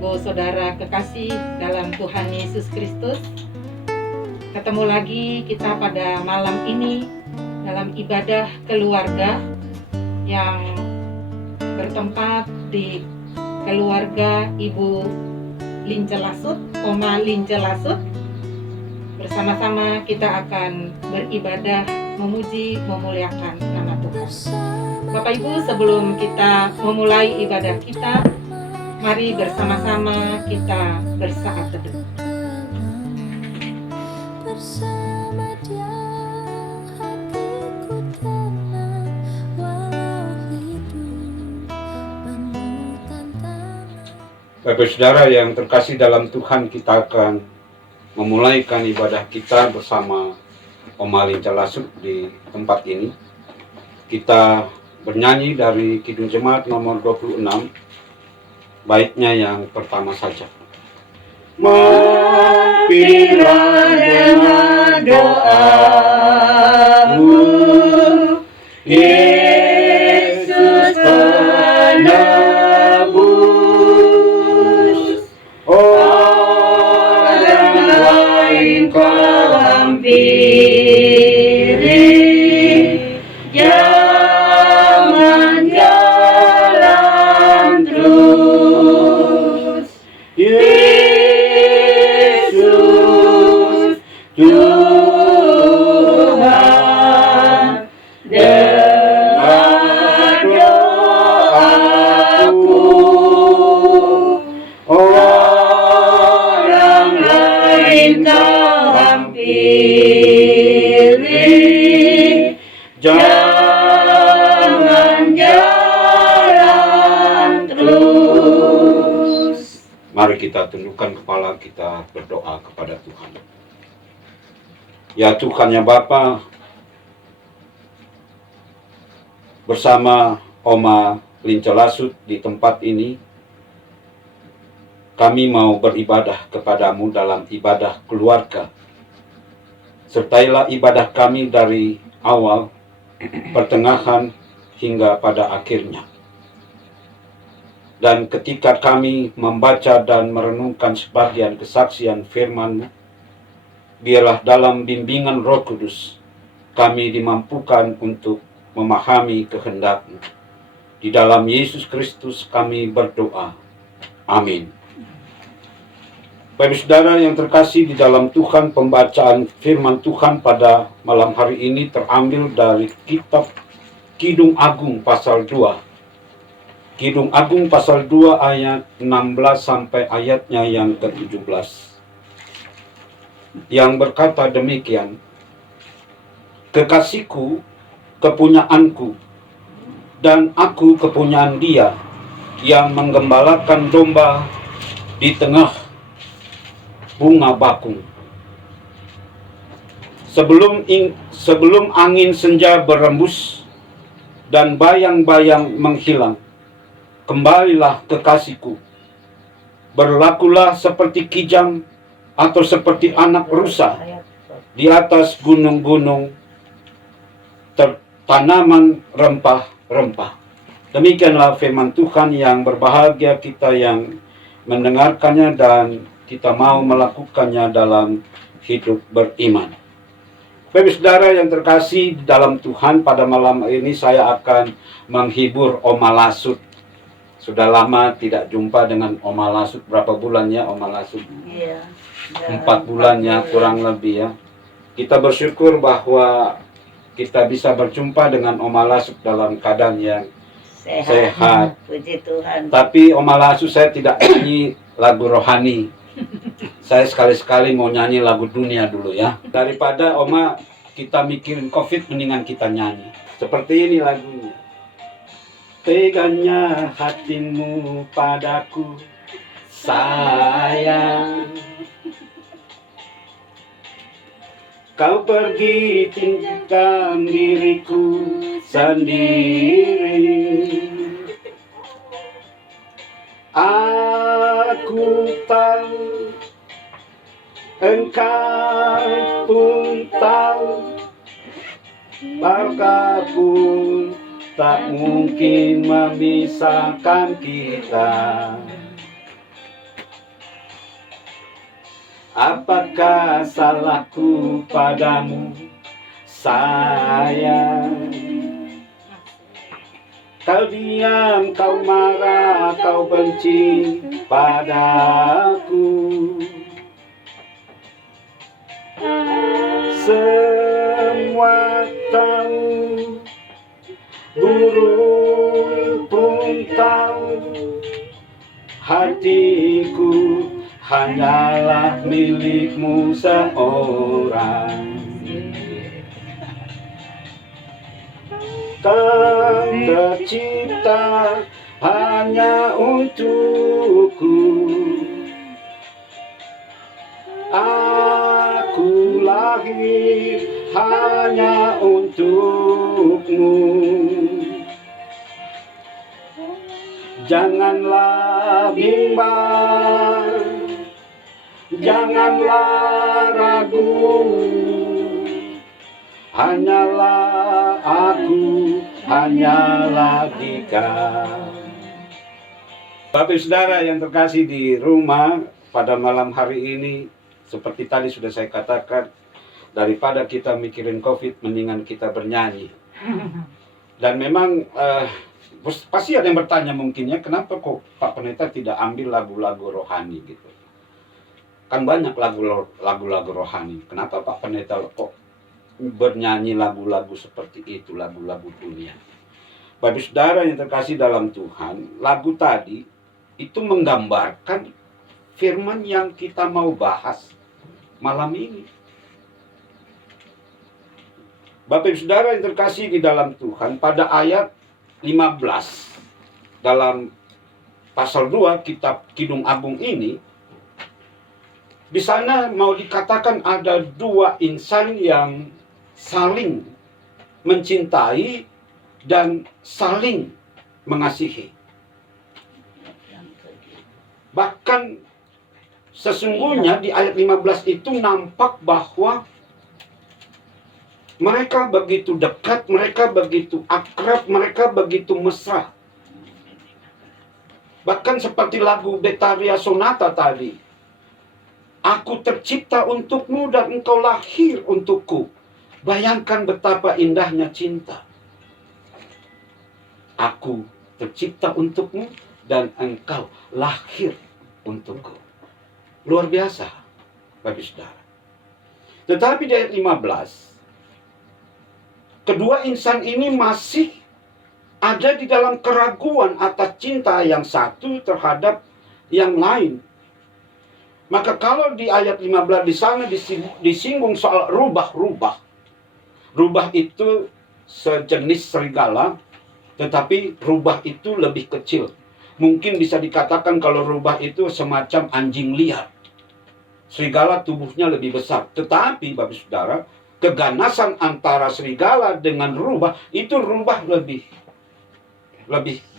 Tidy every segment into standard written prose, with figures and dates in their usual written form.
Ibu Saudara kekasih dalam Tuhan Yesus Kristus. Ketemu lagi kita pada malam ini dalam ibadah keluarga yang bertempat di keluarga Ibu Lincelasut, Oma Lincelasut. Bersama-sama kita akan beribadah, memuji, memuliakan nama Tuhan. Bapak Ibu, sebelum kita memulai ibadah kita, mari bersama-sama kita bersaat teduh. Bersama Dia hatiku tenang, walau hidup penuh tantangan. Bapak Saudara yang terkasih dalam Tuhan, kita akan memulaikan ibadah kita bersama Oma Lincelasut di tempat ini. Kita bernyanyi dari Kidung Jemaat nomor 26, baitnya yang pertama saja. Maafkanlah dengan doamu, Yesus penebus. Orang lain kau hampiri, jangan jalan terus. Yesus Tuhan, dengar doaku. Orang lain kau hampiri, jangan jalan terus. Mari kita tundukkan kepala, kita berdoa kepada Tuhan. Ya Tuhan, ya Bapa, bersama Oma Lincelasut di tempat ini, kami mau beribadah kepadamu dalam ibadah keluarga. Sertailah ibadah kami dari awal, pertengahan, hingga pada akhirnya. Dan ketika kami membaca dan merenungkan sebagian kesaksian firman-Mu, biarlah dalam bimbingan Roh Kudus kami dimampukan untuk memahami kehendak-Mu. Di dalam Yesus Kristus kami berdoa. Amin. Bapak Saudara yang terkasih di dalam Tuhan, pembacaan firman Tuhan pada malam hari ini terambil dari kitab Kidung Agung pasal 2. Kidung Agung pasal 2 ayat 16 sampai ayatnya yang ke-17. Yang berkata demikian, kekasihku, kepunyaanku, dan aku kepunyaan Dia yang menggembalakan domba di tengah bunga bakung. Sebelum angin senja berembus dan bayang-bayang menghilang, kembalilah kekasihku. Berlakulah seperti kijang atau seperti anak rusa di atas gunung-gunung tanaman rempah-rempah. Demikianlah firman Tuhan. Yang berbahagia kita yang mendengarkannya dan kita mau melakukannya dalam hidup beriman. Bapak Saudara yang terkasih di dalam Tuhan, pada malam ini saya akan menghibur Oma Lasut. Sudah lama tidak jumpa dengan Oma Lasut. Berapa bulan ya Oma Lasut? Iya. 4 bulan ya, kurang lebih ya. Kita bersyukur bahwa kita bisa berjumpa dengan Oma Lasut dalam keadaan yang sehat. Puji Tuhan. Tapi Oma Lasut, saya tidak nyanyi lagu rohani. Saya sekali-sekali mau nyanyi lagu dunia dulu ya. Daripada Oma kita mikirin COVID, mendingan kita nyanyi. Seperti ini lagunya. Teganya hatimu padaku, sayang. Kau pergi tinggalkan diriku sendiri. Aku tahu, engkau pun tahu, maka pun tak mungkin memisahkan kita. apakah salahku padamu, sayang? Kau diam, kau marah, kau benci padaku. Semua tahu, burung pun tahu, hatiku hanyalah milikmu seorang. Kau tercipta hanya untukku, aku lahir hanya untukmu. Janganlah bimbang, janganlah ragu, hanyalah aku, hanyalah dikau. Bapak saudara yang terkasih di rumah, pada malam hari ini seperti tadi sudah saya katakan, daripada kita mikirin COVID, mendingan kita bernyanyi. Dan memang pasti ada yang bertanya mungkin ya, kenapa kok Pak Pendeta tidak ambil lagu-lagu rohani gitu? Kan banyak lagu-lagu rohani. Kenapa Pak Pendeta kok bernyanyi lagu-lagu seperti itu, lagu-lagu dunia? Bapak saudara yang terkasih dalam Tuhan, lagu tadi itu menggambarkan firman yang kita mau bahas malam ini. Bapak saudara yang terkasih di dalam Tuhan, pada ayat 15 dalam pasal 2 kitab Kidung Agung ini, di sana mau dikatakan ada dua insan yang saling mencintai dan saling mengasihi. Bahkan sesungguhnya di ayat 15 itu nampak bahwa mereka begitu dekat, mereka begitu akrab, mereka begitu mesra. Bahkan seperti lagu Betaria Sonata tadi. Aku tercipta untukmu dan engkau lahir untukku. Bayangkan betapa indahnya cinta. Aku tercipta untukmu dan engkau lahir untukku. Luar biasa, bagi saudara. Tetapi di ayat 15, kedua insan ini masih ada di dalam keraguan atas cinta yang satu terhadap yang lain. Maka kalau di ayat 15 di sana disinggung soal rubah-rubah. Rubah itu sejenis serigala, tetapi rubah itu lebih kecil. Mungkin bisa dikatakan kalau rubah itu semacam anjing liar. Serigala tubuhnya lebih besar. Tetapi Bapak Saudara, keganasan antara serigala dengan rubah, itu rubah lebih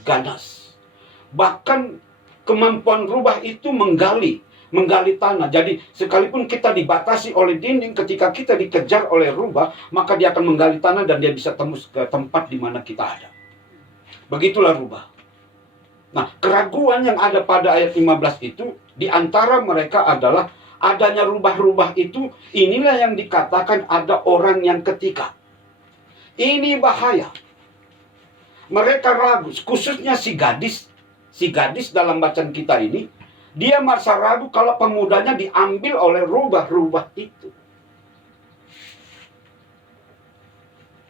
ganas. Bahkan kemampuan rubah itu menggali tanah. Jadi sekalipun kita dibatasi oleh dinding, ketika kita dikejar oleh rubah, maka dia akan menggali tanah dan dia bisa tembus ke tempat di mana kita ada. Begitulah rubah. Nah, keraguan yang ada pada ayat 15 itu, di antara mereka adalah adanya rubah-rubah itu, inilah yang dikatakan ada orang yang ketiga. Ini bahaya. Mereka ragu, khususnya si gadis dalam bacaan kita ini, dia merasa ragu kalau pemudanya diambil oleh rubah-rubah itu.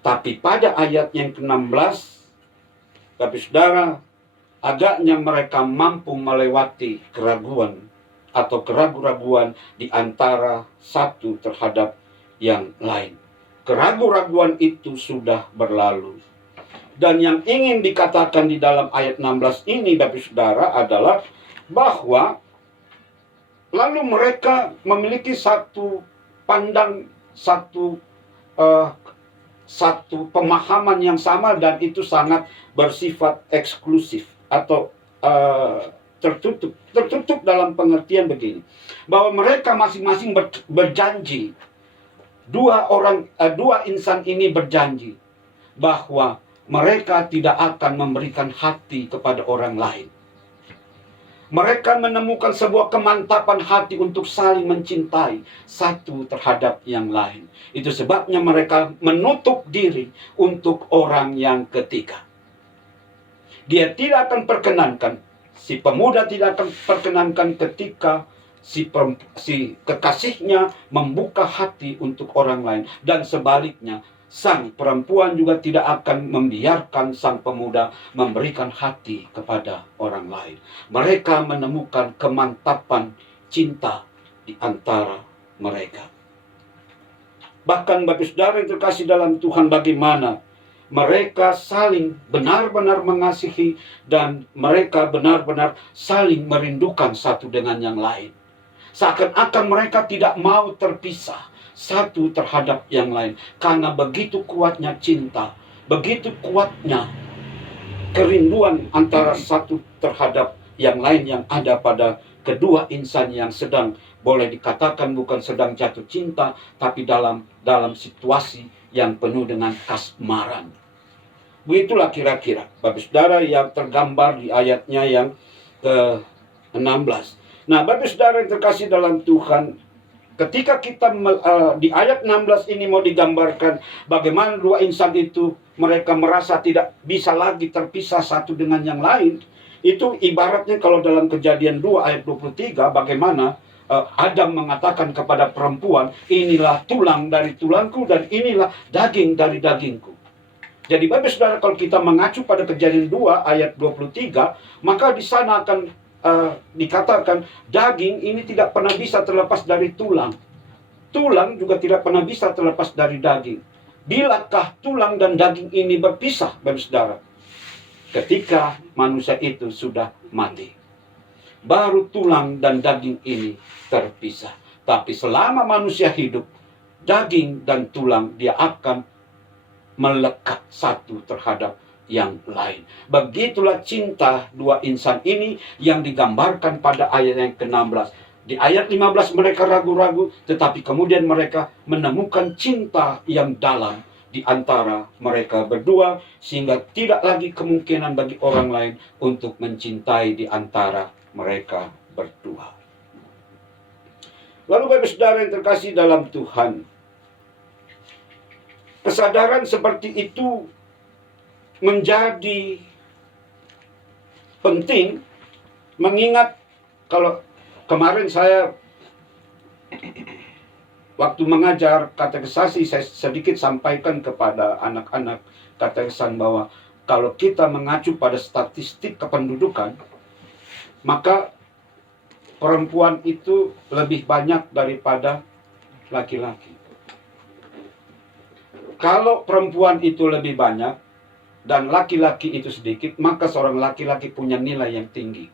Tapi pada ayat yang ke-16, Bapak Saudara, agaknya mereka mampu melewati keraguan atau keraguan di antara satu terhadap yang lain. Keraguan itu sudah berlalu. Dan yang ingin dikatakan di dalam ayat 16 ini, Bapak Saudara, adalah bahwa lalu mereka memiliki satu pemahaman yang sama, dan itu sangat bersifat eksklusif atau tertutup dalam pengertian begini, bahwa mereka masing-masing berjanji, dua insan ini berjanji bahwa mereka tidak akan memberikan hati kepada orang lain. Mereka menemukan sebuah kemantapan hati untuk saling mencintai satu terhadap yang lain. Itu sebabnya mereka menutup diri untuk orang yang ketiga. Dia tidak akan perkenankan, si pemuda tidak akan perkenankan ketika si kekasihnya membuka hati untuk orang lain. Dan sebaliknya, sang perempuan juga tidak akan membiarkan sang pemuda memberikan hati kepada orang lain. Mereka menemukan kemantapan cinta di antara mereka. Bahkan Bapak Saudara yang terkasih dalam Tuhan, bagaimana mereka saling benar-benar mengasihi dan mereka benar-benar saling merindukan satu dengan yang lain. Seakan-akan mereka tidak mau terpisah satu terhadap yang lain. Karena begitu kuatnya cinta, begitu kuatnya kerinduan antara satu terhadap yang lain yang ada pada kedua insan yang sedang, boleh dikatakan bukan sedang jatuh cinta, tapi dalam situasi yang penuh dengan kasmaran. Begitulah kira-kira Bapak Saudara yang tergambar di ayatnya yang ke-16. Nah, Bapak Saudara yang terkasih dalam Tuhan, ketika kita di ayat 16 ini mau digambarkan bagaimana dua insan itu mereka merasa tidak bisa lagi terpisah satu dengan yang lain. Itu ibaratnya kalau dalam Kejadian 2 ayat 23, bagaimana Adam mengatakan kepada perempuan, inilah tulang dari tulangku dan inilah daging dari dagingku. Jadi Bapak Saudara, kalau kita mengacu pada Kejadian 2 ayat 23, maka di sana akan dikatakan daging ini tidak pernah bisa terlepas dari tulang. Tulang juga tidak pernah bisa terlepas dari daging. Bilakah tulang dan daging ini berpisah, Bapak Saudara? Ketika manusia itu sudah mati, baru tulang dan daging ini terpisah. Tapi selama manusia hidup, daging dan tulang dia akan melekat satu terhadap yang lain. Begitulah cinta dua insan ini yang digambarkan pada ayat yang ke-16. Di ayat 15 mereka ragu-ragu, tetapi kemudian mereka menemukan cinta yang dalam di antara mereka berdua, sehingga tidak lagi kemungkinan bagi orang lain untuk mencintai di antara mereka berdua. Lalu Bapak Saudara yang terkasih dalam Tuhan, kesadaran seperti itu menjadi penting, mengingat kalau kemarin saya waktu mengajar katekisasi, saya sedikit sampaikan kepada anak-anak katekisan bahwa kalau kita mengacu pada statistik kependudukan, maka perempuan itu lebih banyak daripada laki-laki. Kalau perempuan itu lebih banyak dan laki-laki itu sedikit, maka seorang laki-laki punya nilai yang tinggi.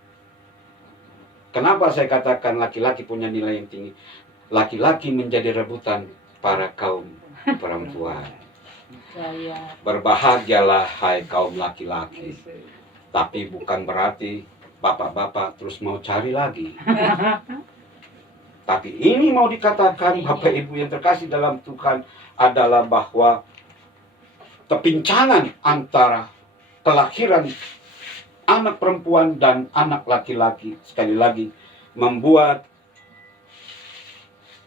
Kenapa saya katakan laki-laki punya nilai yang tinggi? Laki-laki menjadi rebutan para kaum perempuan. Berbahagialah hai kaum laki-laki. Tapi bukan berarti bapak-bapak terus mau cari lagi. Tapi ini mau dikatakan Bapak Ibu yang terkasih dalam Tuhan adalah bahwa kepincangan antara kelahiran anak perempuan dan anak laki-laki, sekali lagi, membuat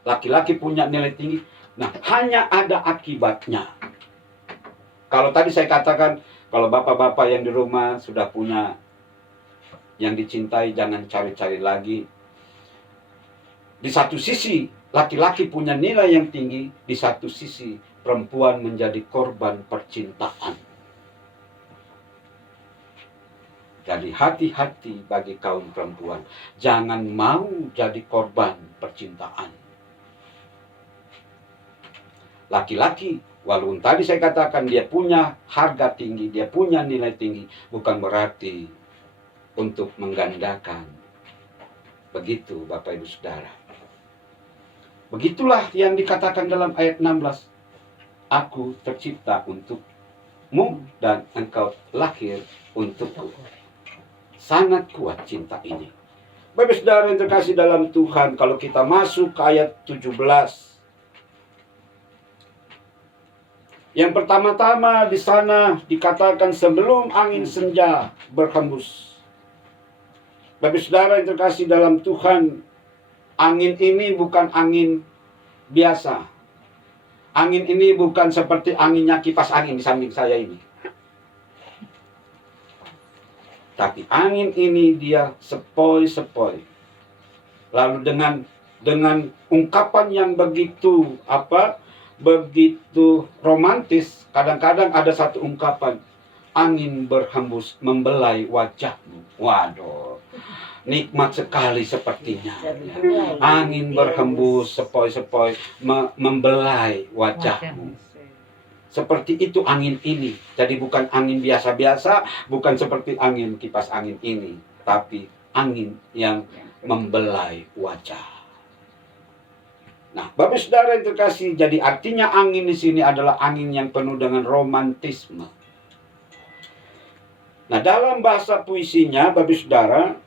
laki-laki punya nilai tinggi. Nah, hanya ada akibatnya. Kalau tadi saya katakan, kalau bapak-bapak yang di rumah sudah punya yang dicintai, jangan cari-cari lagi. Di satu sisi, laki-laki punya nilai yang tinggi, di satu sisi, perempuan menjadi korban percintaan. Jadi hati-hati bagi kaum perempuan. Jangan mau jadi korban percintaan. Laki-laki, walaupun tadi saya katakan dia punya harga tinggi, dia punya nilai tinggi, bukan berarti untuk menggandakan. Begitu Bapak Ibu Saudara. Begitulah yang dikatakan dalam ayat 16. Aku tercipta untukmu dan engkau lahir untukku. Sangat kuat cinta ini. Bapak Saudara yang terkasih dalam Tuhan, kalau kita masuk ke ayat 17. Yang pertama-tama di sana dikatakan sebelum angin senja berhembus. Bapak saudara yang terkasih dalam Tuhan, angin ini bukan angin biasa. Angin ini bukan seperti anginnya kipas angin di samping saya ini. Tapi angin ini dia sepoi-sepoi. Lalu dengan ungkapan yang begitu begitu romantis, kadang-kadang ada satu ungkapan, angin berhembus membelai wajahmu. Waduh, nikmat sekali sepertinya. Angin berhembus sepoi-sepoi membelai wajahmu. Seperti itu angin ini. Jadi bukan angin biasa-biasa, bukan seperti angin kipas angin ini, tapi angin yang membelai wajah. Nah, Bapak Saudara yang terkasih, jadi artinya angin di sini adalah angin yang penuh dengan romantisme. Nah, dalam bahasa puisinya, Bapak Saudara,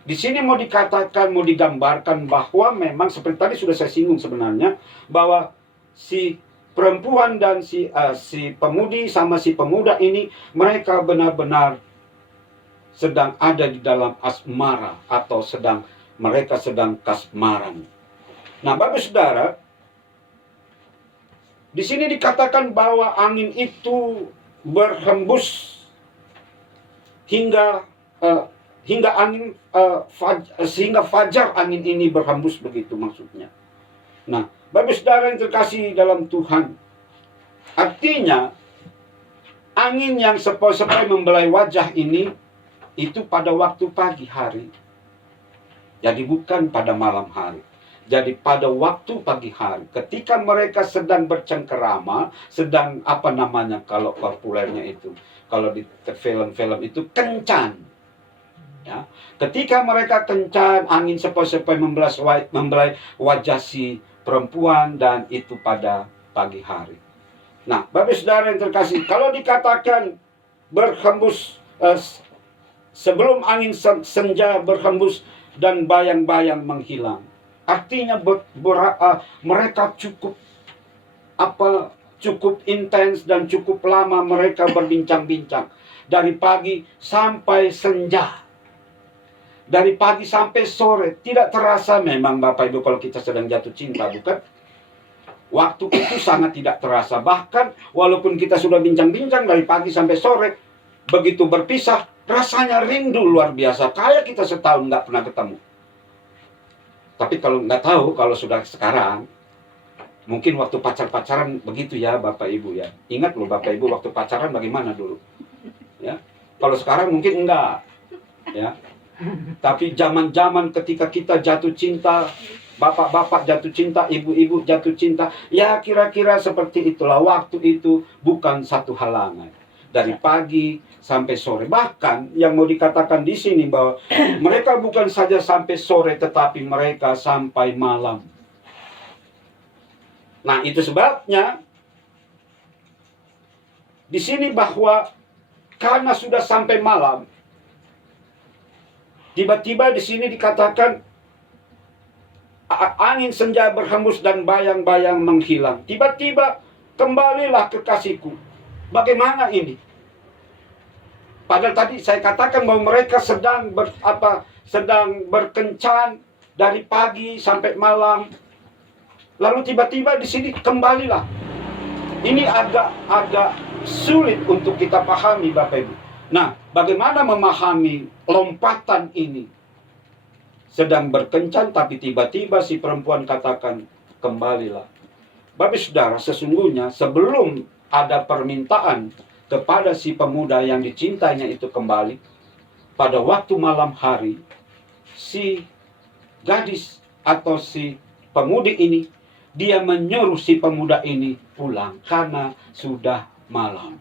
di sini mau dikatakan, mau digambarkan bahwa memang seperti tadi sudah saya singgung sebenarnya, bahwa si perempuan dan si pemudi sama si pemuda ini, mereka benar-benar sedang ada di dalam asmara atau mereka sedang kasmaran. Nah, Bapak Saudara, di sini dikatakan bahwa angin itu berhembus hingga sehingga fajar angin ini berhembus, begitu maksudnya. Nah, Bapak Saudara yang terkasih dalam Tuhan, artinya angin yang sepoi-sepoi membelai wajah ini itu pada waktu pagi hari. Jadi bukan pada malam hari. Jadi pada waktu pagi hari, ketika mereka sedang bercengkerama, sedang kalau populernya itu, kalau di film-film itu kencan. Ya, ketika mereka kencan, angin sepoi-sepoi membelai wajah si perempuan, dan itu pada pagi hari. Nah, Bapak Saudara yang terkasih, kalau dikatakan berhembus sebelum angin senja berhembus dan bayang-bayang menghilang, artinya mereka cukup intens dan cukup lama mereka berbincang-bincang dari pagi sampai senja. Dari pagi sampai sore, tidak terasa memang Bapak Ibu kalau kita sedang jatuh cinta, bukan? Waktu itu sangat tidak terasa. Bahkan walaupun kita sudah bincang-bincang dari pagi sampai sore, begitu berpisah, rasanya rindu luar biasa. Kayak kita setahun nggak pernah ketemu. Tapi kalau nggak tahu, kalau sudah sekarang, mungkin waktu pacaran begitu ya Bapak Ibu ya. Ingat loh Bapak Ibu waktu pacaran bagaimana dulu. Ya. Kalau sekarang mungkin enggak. Ya. Tapi zaman-zaman ketika kita jatuh cinta, bapak-bapak jatuh cinta, ibu-ibu jatuh cinta, ya kira-kira seperti itulah. Waktu itu bukan satu halangan. Dari pagi sampai sore. Bahkan yang mau dikatakan di sini bahwa mereka bukan saja sampai sore, tetapi mereka sampai malam. Nah, itu sebabnya di sini bahwa karena sudah sampai malam, tiba-tiba di sini dikatakan angin senja berhembus dan bayang-bayang menghilang. Tiba-tiba kembalilah kekasihku. Bagaimana ini? Padahal tadi saya katakan bahwa mereka sedang berkencan dari pagi sampai malam. Lalu tiba-tiba di sini kembalilah. Ini agak sulit untuk kita pahami Bapak Ibu. Nah, bagaimana memahami lompatan ini? Sedang berkencan tapi tiba-tiba si perempuan katakan kembalilah. Bapak Saudara, sesungguhnya sebelum ada permintaan kepada si pemuda yang dicintainya itu kembali, pada waktu malam hari, si gadis atau si pemudi ini, dia menyuruh si pemuda ini pulang karena sudah malam.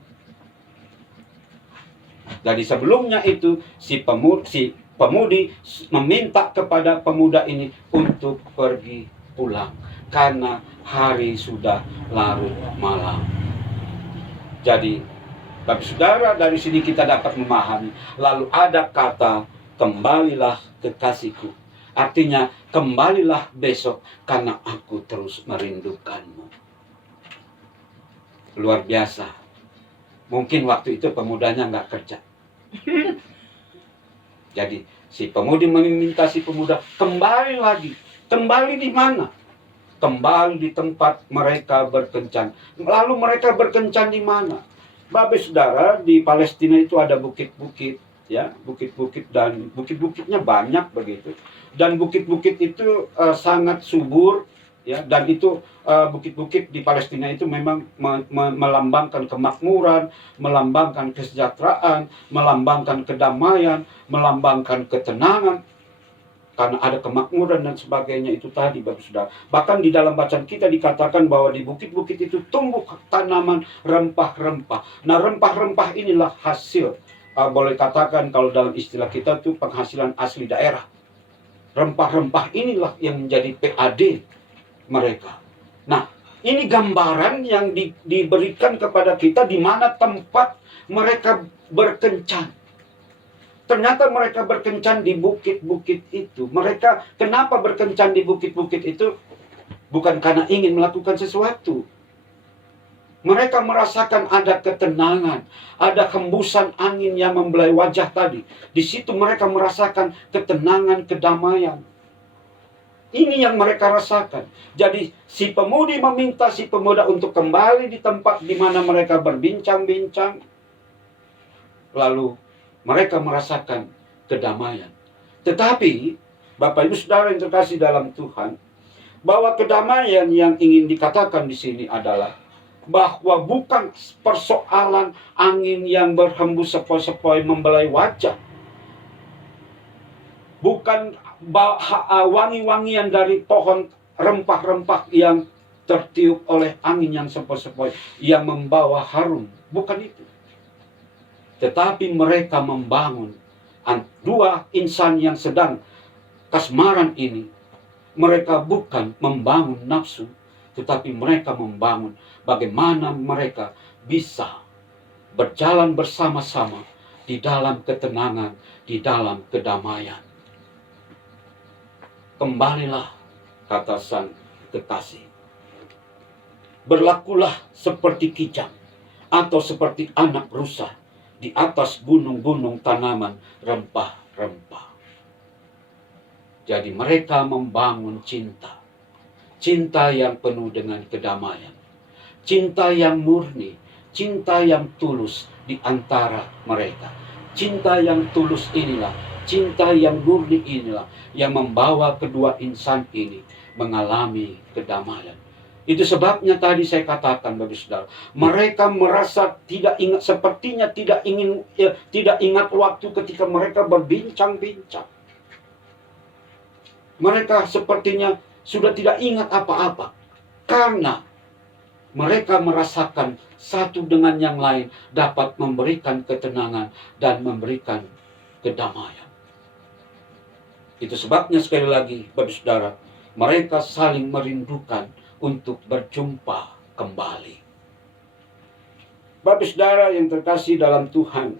Jadi sebelumnya itu si pemudi meminta kepada pemuda ini untuk pergi pulang karena hari sudah larut malam. Jadi Bapak Saudara, dari sini kita dapat memahami, lalu ada kata kembalilah kekasihku. Artinya kembalilah besok karena aku terus merindukanmu. Luar biasa. Mungkin waktu itu pemudanya nggak kerja. Jadi Si pemudi meminta si pemuda kembali lagi. Kembali di mana? Kembali di tempat mereka berkencan. Lalu mereka berkencan di mana? Bapak saudara, di Palestina itu ada bukit-bukit, ya, bukit-bukit, dan bukit-bukitnya banyak begitu. Dan bukit-bukit itu sangat subur, ya, dan itu bukit-bukit di Palestina itu memang melambangkan kemakmuran, melambangkan kesejahteraan, melambangkan kedamaian, melambangkan ketenangan. Karena ada kemakmuran dan sebagainya itu tadi, Bapak Saudara. Bahkan di dalam bacaan kita dikatakan bahwa di bukit-bukit itu tumbuh tanaman rempah-rempah. Nah, rempah-rempah inilah hasil, boleh katakan kalau dalam istilah kita itu penghasilan asli daerah. Rempah-rempah inilah yang menjadi PAD mereka. Nah, ini gambaran yang diberikan kepada kita di mana tempat mereka berkencan. Ternyata mereka berkencan di bukit-bukit itu. Mereka kenapa berkencan di bukit-bukit itu? Bukan karena ingin melakukan sesuatu. Mereka merasakan ada ketenangan, ada hembusan angin yang membelai wajah tadi. Di situ mereka merasakan ketenangan, kedamaian. Ini yang mereka rasakan. Jadi si pemudi meminta si pemuda untuk kembali di tempat di mana mereka berbincang-bincang. Lalu mereka merasakan kedamaian. Tetapi, Bapak Ibu Saudara yang terkasih dalam Tuhan, bahwa kedamaian yang ingin dikatakan di sini adalah bahwa bukan persoalan angin yang berhembus sepoi-sepoi membelai wajah. Bukan wangi-wangian dari pohon rempah-rempah yang tertiup oleh angin yang sepoi-sepoi yang membawa harum. Bukan itu. Tetapi mereka membangun dua insan yang sedang kasmaran ini. Mereka bukan membangun nafsu, tetapi mereka membangun bagaimana mereka bisa berjalan bersama-sama di dalam ketenangan, di dalam kedamaian. Kembalilah, kata sang kekasih. Berlakulah seperti kijang atau seperti anak rusa di atas gunung-gunung tanaman rempah-rempah. Jadi mereka membangun cinta. Cinta yang penuh dengan kedamaian. Cinta yang murni. Cinta yang tulus di antara mereka. Cinta yang tulus inilah, cinta yang murni inilah yang membawa kedua insan ini mengalami kedamaian. Itu sebabnya tadi saya katakan, Bapak Saudara, mereka merasa tidak ingat, sepertinya tidak ingat waktu ketika mereka berbincang-bincang. Mereka sepertinya sudah tidak ingat apa-apa karena mereka merasakan satu dengan yang lain dapat memberikan ketenangan dan memberikan kedamaian. Itu sebabnya sekali lagi, Bapak Saudara, mereka saling merindukan untuk berjumpa kembali. Bapak Saudara yang terkasih dalam Tuhan,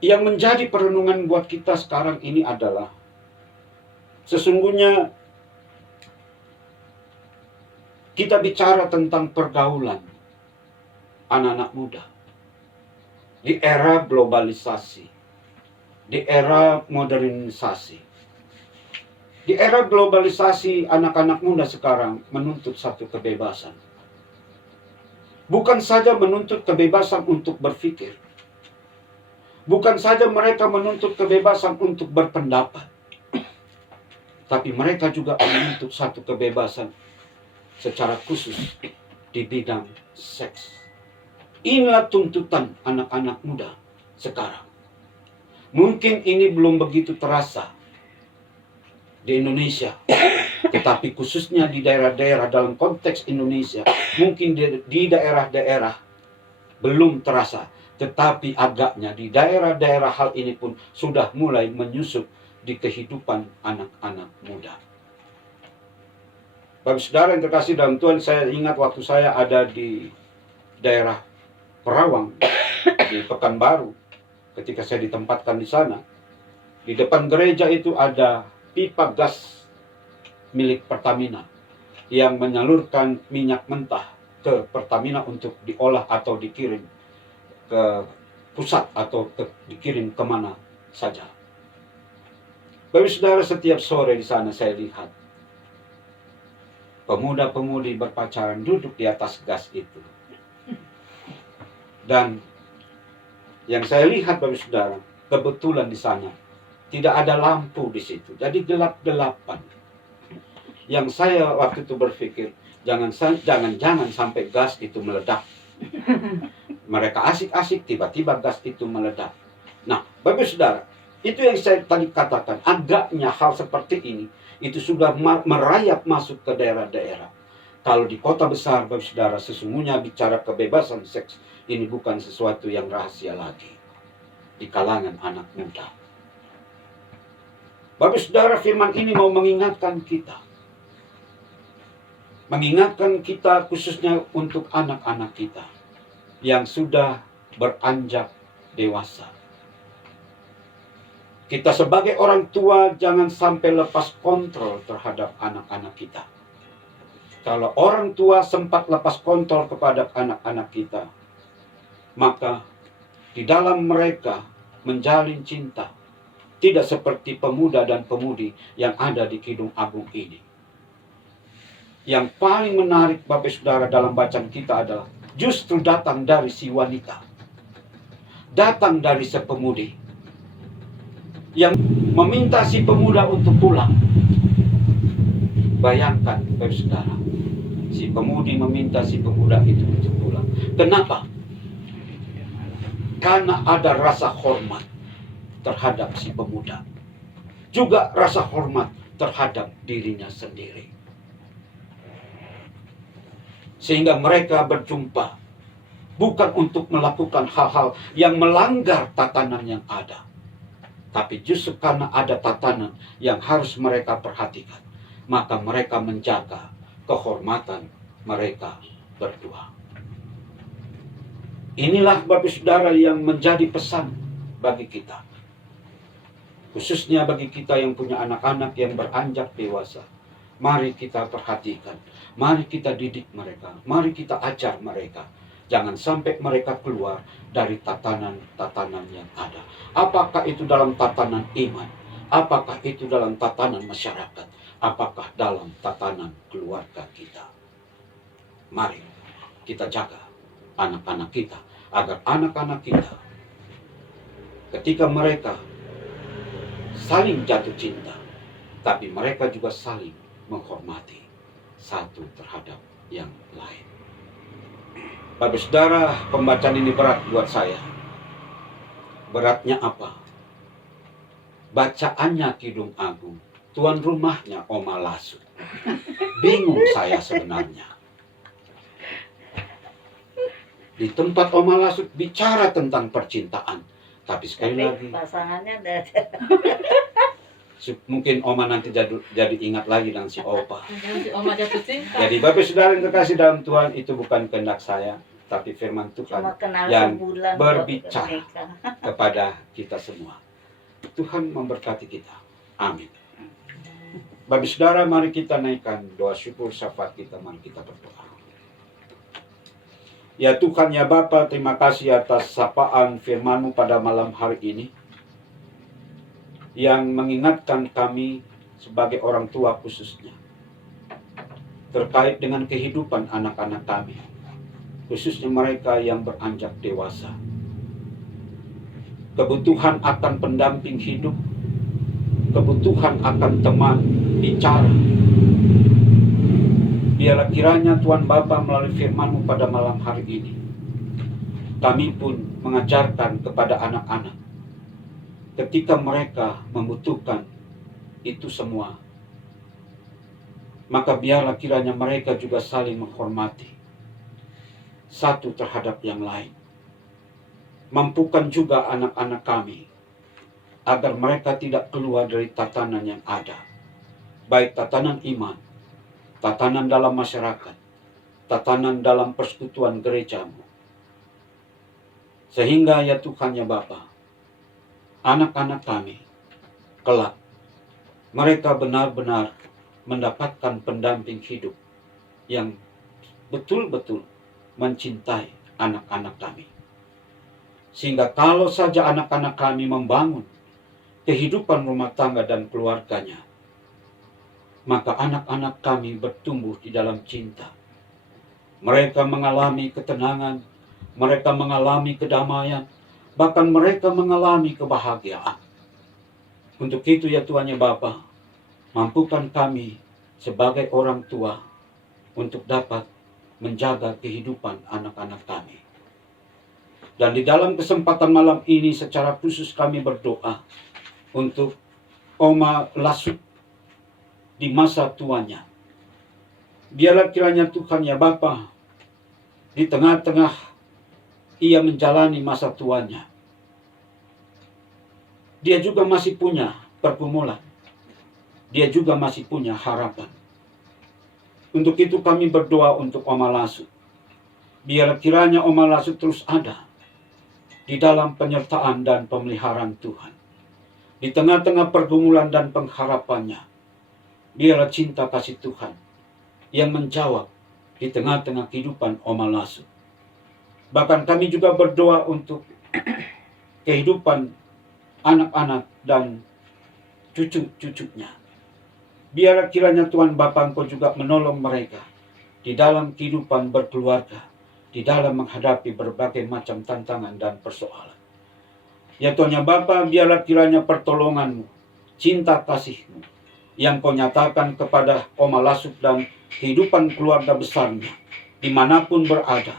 yang menjadi perenungan buat kita sekarang ini adalah sesungguhnya kita bicara tentang pergaulan anak-anak muda di era globalisasi, di era modernisasi. Di era globalisasi, anak-anak muda sekarang menuntut satu kebebasan. Bukan saja menuntut kebebasan untuk berpikir. Bukan saja mereka menuntut kebebasan untuk berpendapat. Tapi mereka juga menuntut satu kebebasan secara khusus di bidang seks. Inilah tuntutan anak-anak muda sekarang. Mungkin ini belum begitu terasa di Indonesia, tetapi khususnya di daerah-daerah dalam konteks Indonesia, mungkin di daerah-daerah belum terasa, tetapi agaknya di daerah-daerah hal ini pun sudah mulai menyusup di kehidupan anak-anak muda. Bapak Saudara yang terkasih dalam Tuhan, saya ingat waktu saya ada di daerah Perawang, di Pekanbaru, ketika saya ditempatkan di sana, di depan gereja itu ada pipa gas milik Pertamina yang menyalurkan minyak mentah ke Pertamina untuk diolah atau dikirim ke pusat atau dikirim kemana saja. Bapak saudara, setiap sore di sana saya lihat pemuda-pemudi berpacaran duduk di atas gas itu. Dan yang saya lihat Bapak saudara, kebetulan di sana tidak ada lampu di situ, jadi gelap-gelapan. Yang saya waktu itu berpikir, jangan sampai gas itu meledak. Mereka asik-asik, tiba-tiba gas itu meledak. Nah, Bapak saudara, itu yang saya tadi katakan, agaknya hal seperti ini itu sudah merayap masuk ke daerah-daerah. Kalau di kota besar, Bapak saudara, sesungguhnya bicara kebebasan seks ini bukan sesuatu yang rahasia lagi di kalangan anak muda. Bapak saudara, firman ini mau mengingatkan kita. Mengingatkan kita khususnya untuk anak-anak kita yang sudah beranjak dewasa. Kita sebagai orang tua jangan sampai lepas kontrol terhadap anak-anak kita. Kalau orang tua sempat lepas kontrol kepada anak-anak kita, maka di dalam mereka menjalin cinta tidak seperti pemuda dan pemudi yang ada di Kidung Agung ini. Yang paling menarik Bapak saudara dalam bacaan kita adalah justru datang dari si wanita, datang dari si pemudi yang meminta si pemuda untuk pulang. Bayangkan Bapak saudara, si pemudi meminta si pemuda itu untuk pulang. Kenapa? Karena ada rasa hormat terhadap si pemuda, juga rasa hormat terhadap dirinya sendiri. Sehingga mereka berjumpa bukan untuk melakukan hal-hal yang melanggar tatanan yang ada, tapi justru karena ada tatanan yang harus mereka perhatikan, maka mereka menjaga kehormatan mereka berdua. Inilah Bapak saudara yang menjadi pesan bagi kita, khususnya bagi kita yang punya anak-anak yang beranjak dewasa. Mari kita perhatikan, mari kita didik mereka, mari kita ajar mereka. Jangan sampai mereka keluar dari tatanan-tatanan yang ada. Apakah itu dalam tatanan iman, apakah itu dalam tatanan masyarakat, apakah dalam tatanan keluarga kita. Mari kita jaga anak-anak kita, agar anak-anak kita ketika mereka saling jatuh cinta, tapi mereka juga saling menghormati satu terhadap yang lain. Bapak saudara, pembacaan ini berat buat saya. Beratnya apa? Bacaannya Kidung Agung, tuan rumahnya Oma Lasu. Bingung saya sebenarnya. Di tempat Oma Lasu bicara tentang percintaan, tapi sekali lagi pasangannya ada. mungkin Oma nanti jadi ingat lagi dengan si Opa. Si Oma jatuh cinta. Jadi Bapak saudara yang terkasih dalam Tuhan, itu bukan kehendak saya, tapi firman Tuhan Cuma kenal yang sebulan berbicara mereka. kepada kita semua. Tuhan memberkati kita. Amin. Bapak saudara, mari kita naikkan doa syukur syafaat kita, mari kita berdoa. Ya Tuhan, ya Bapa, terima kasih atas sapaan firman-Mu pada malam hari ini, yang mengingatkan kami sebagai orang tua khususnya terkait dengan kehidupan anak-anak kami, khususnya mereka yang beranjak dewasa. Kebutuhan akan pendamping hidup, kebutuhan akan teman bicara. Biarlah kiranya Tuhan Bapa melalui firman-Mu pada malam hari ini, kami pun mengajarkan kepada anak-anak ketika mereka membutuhkan itu semua, maka biarlah kiranya mereka juga saling menghormati satu terhadap yang lain. Mampukan juga anak-anak kami agar mereka tidak keluar dari tatanan yang ada, baik tatanan iman, tatanan dalam masyarakat, tatanan dalam persekutuan gereja-Mu. Sehingga ya Tuhan ya Bapa, anak-anak kami kelak mereka benar-benar mendapatkan pendamping hidup yang betul-betul mencintai anak-anak kami. Sehingga kalau saja anak-anak kami membangun kehidupan rumah tangga dan keluarganya, maka anak-anak kami bertumbuh di dalam cinta. Mereka mengalami ketenangan, mereka mengalami kedamaian, bahkan mereka mengalami kebahagiaan. Untuk itu ya Tuhan ya Bapa, mampukan kami sebagai orang tua untuk dapat menjaga kehidupan anak-anak kami. Dan di dalam kesempatan malam ini secara khusus kami berdoa untuk Oma Lasut di masa tuanya. Biarlah kiranya Tuhan ya Bapa, di tengah-tengah ia menjalani masa tuanya, dia juga masih punya pergumulan. Dia juga masih punya harapan. Untuk itu kami berdoa untuk Oma Lasut. Biarlah kiranya Oma Lasut terus ada di dalam penyertaan dan pemeliharaan Tuhan. Di tengah-tengah pergumulan dan pengharapannya, biarlah cinta kasih Tuhan yang menjawab di tengah-tengah kehidupan Oma Lasut. Bahkan kami juga berdoa untuk kehidupan anak-anak dan cucu-cucunya. Biarlah kiranya Tuhan Bapa Engkau juga menolong mereka di dalam kehidupan berkeluarga, di dalam menghadapi berbagai macam tantangan dan persoalan. Ya Tuhan ya Bapa, biarlah kiranya pertolongan-Mu, cinta kasih-Mu yang Kau nyatakan kepada Oma Lasut dan kehidupan keluarga besarnya, dimanapun berada.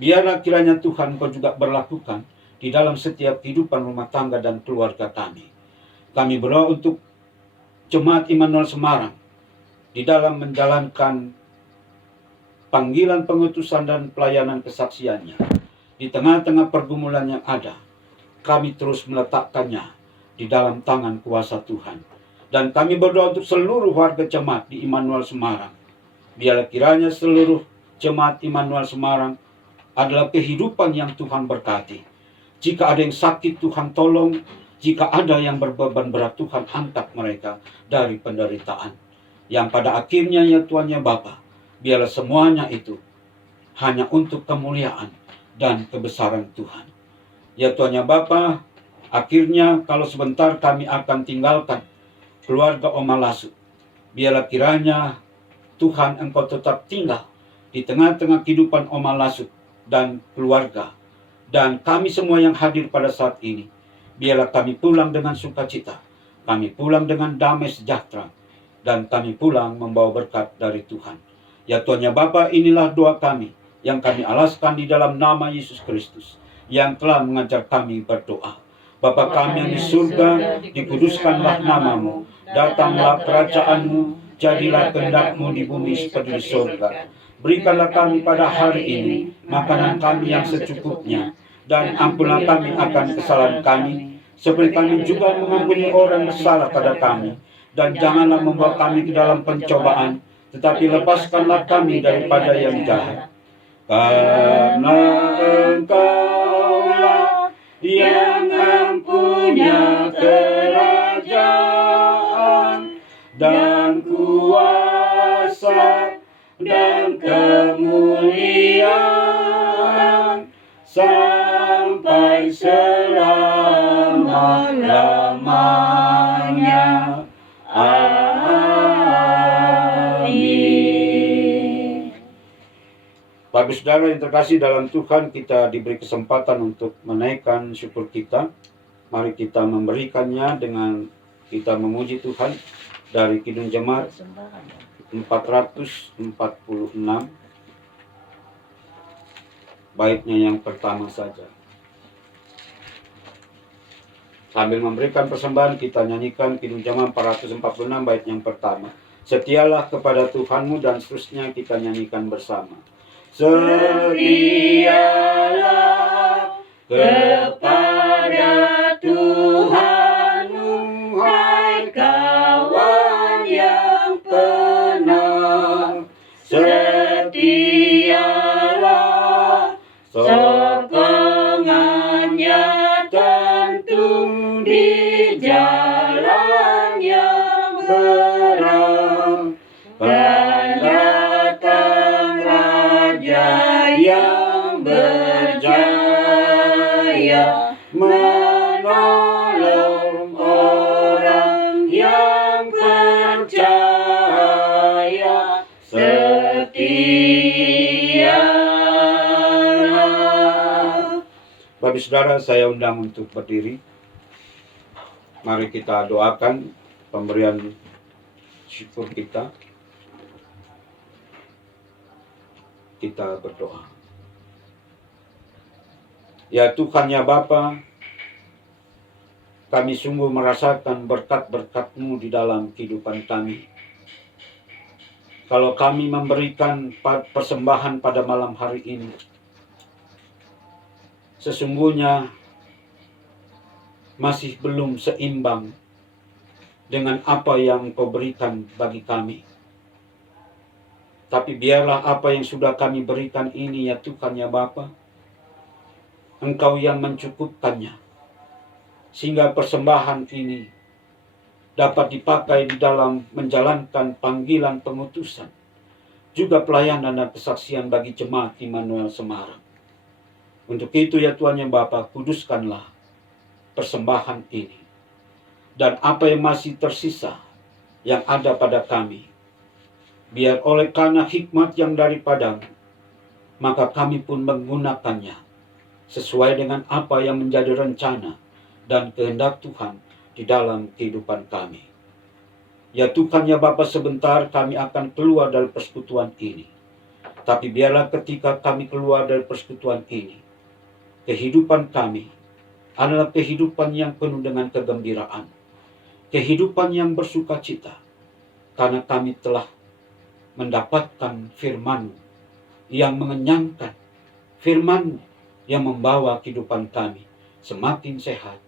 Biarlah kiranya Tuhan Kau juga berlakukan di dalam setiap kehidupan rumah tangga dan keluarga kami. Kami berdoa untuk Jemaat Immanuel Semarang di dalam menjalankan panggilan pengutusan dan pelayanan kesaksiannya. Di tengah-tengah pergumulan yang ada, kami terus meletakkannya di dalam tangan kuasa Tuhan. Dan kami berdoa untuk seluruh warga jemaat di Immanuel Semarang. Biarlah kiranya seluruh jemaat Immanuel Semarang adalah kehidupan yang Tuhan berkati. Jika ada yang sakit, Tuhan tolong. Jika ada yang berbeban berat, Tuhan angkat mereka dari penderitaan. Yang pada akhirnya ya Tuhan ya Bapa, biarlah semuanya itu hanya untuk kemuliaan dan kebesaran Tuhan. Ya Tuhan ya Bapa, akhirnya kalau sebentar kami akan tinggalkan keluarga Oma Lasut. Biarlah kiranya Tuhan Engkau tetap tinggal di tengah-tengah kehidupan Oma Lasut dan keluarga. Dan kami semua yang hadir pada saat ini, biarlah kami pulang dengan sukacita, kami pulang dengan damai sejahtera, dan kami pulang membawa berkat dari Tuhan. Ya Tuhan ya Bapa, inilah doa kami yang kami alaskan di dalam nama Yesus Kristus yang telah mengajar kami berdoa. Bapa kami yang di surga, dikuduskanlah namamu, datanglah kerajaan-Mu, jadilah kehendak-Mu di bumi seperti di surga. Berikanlah kami pada hari ini makanan kami yang secukupnya, dan ampunlah kami akan kesalahan kami, seperti kami juga mengampuni orang bersalah pada kami. Dan janganlah membawa kami ke dalam pencobaan, tetapi lepaskanlah kami daripada yang jahat. Karena Engkaulah yang mempunyai kerajaan dan kuasa dan kemuliaan sampai selama-lamanya. Amin. Bapak saudara yang terkasih dalam Tuhan, kita diberi kesempatan untuk menaikkan syukur kita. Mari kita memberikannya dengan kita memuji Tuhan dari Kidung Jemaat 446. Baitnya yang pertama saja. Sambil memberikan persembahan, kita nyanyikan Kidung Jemaat 446 bait yang pertama. Setialah kepada Tuhanmu, dan seterusnya kita nyanyikan bersama. Setialah kepada Tuhanmu, hai kawan yang benar. Setialah sokongannya tentu di jalan yang benar. Dan datang Raja yang berjaya. Bapak Saudara, saya undang untuk berdiri. Mari kita doakan pemberian syukur kita. Kita berdoa. Ya Tuhan, ya Bapa, kami sungguh merasakan berkat-berkat-Mu di dalam kehidupan kami. Kalau kami memberikan persembahan pada malam hari ini, sesungguhnya masih belum seimbang dengan apa yang Kau berikan bagi kami. Tapi biarlah apa yang sudah kami berikan ini, ya Tuhan, ya Bapa, Engkau yang mencukupkannya, sehingga persembahan ini dapat dipakai di dalam menjalankan panggilan pengutusan, juga pelayanan dan kesaksian bagi jemaat Immanuel Semarang. Untuk itu ya Tuhan yang Bapa, kuduskanlah persembahan ini. Dan apa yang masih tersisa yang ada pada kami, biar oleh karena hikmat yang daripada-Mu, maka kami pun menggunakannya sesuai dengan apa yang menjadi rencana dan kehendak Tuhan di dalam kehidupan kami. Ya Tuhan ya Bapa, sebentar kami akan keluar dari persekutuan ini. Tapi biarlah ketika kami keluar dari persekutuan ini, kehidupan kami adalah kehidupan yang penuh dengan kegembiraan, kehidupan yang bersukacita, karena kami telah mendapatkan firman-Mu yang mengenyangkan, firman-Mu yang membawa kehidupan kami semakin sehat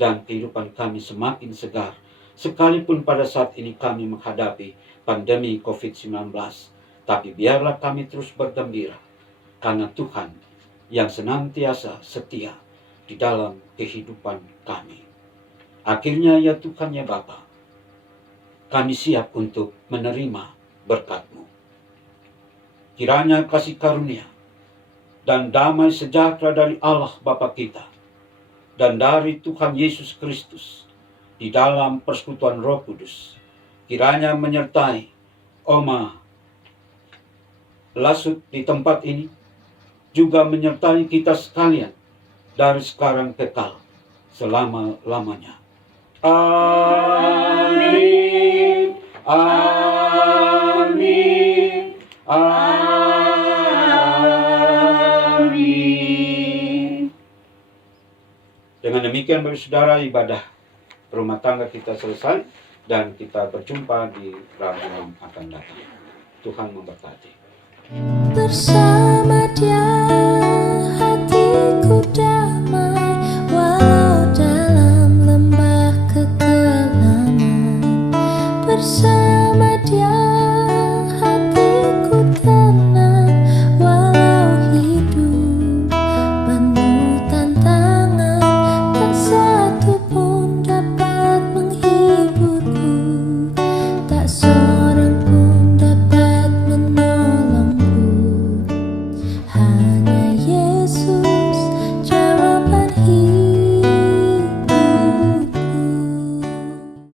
dan kehidupan kami semakin segar, sekalipun pada saat ini kami menghadapi pandemi COVID-19. Tapi biarlah kami terus bergembira, karena Tuhan yang senantiasa setia di dalam kehidupan kami. Akhirnya ya Tuhan ya Bapa, kami siap untuk menerima berkat-Mu. Kiranya kasih karunia dan damai sejahtera dari Allah Bapa kita dan dari Tuhan Yesus Kristus di dalam persekutuan Roh Kudus kiranya menyertai Oma Lasut di tempat ini, juga menyertai kita sekalian dari sekarang kekal selama-lamanya. Amin. Amin. Amin. Dengan demikian Bapak Saudara, ibadah rumah tangga kita selesai dan kita berjumpa di Rabu yang akan datang. Tuhan memberkati. Bersama Dia hatiku damai, walau dalam lembah kekelaman. Bersama Dia